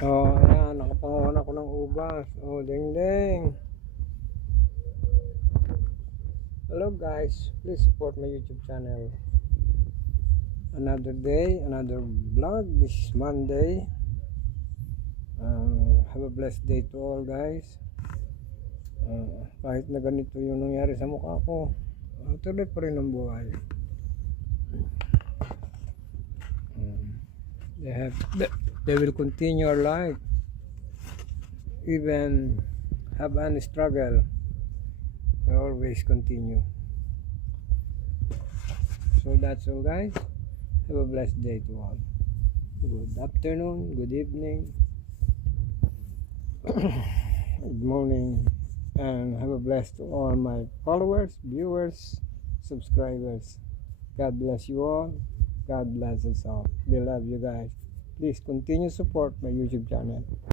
Oh, ayan, nakapangawan ako ng ubas. Oh, ding ding. Hello guys, please support my YouTube channel. Another day, another vlog. This is Monday. Have a blessed day to all guys. Kahit na ganito yung nangyari sa mukha ko, tuloy pa rin ang buhay. They will continue our life, even have any struggle. I always continue. So that's all guys. Have a blessed day to all. Good afternoon, good evening, good morning, and have a blessed to all my followers, viewers, subscribers. God bless you all. God bless us all. We love you guys. Please continue support my YouTube channel.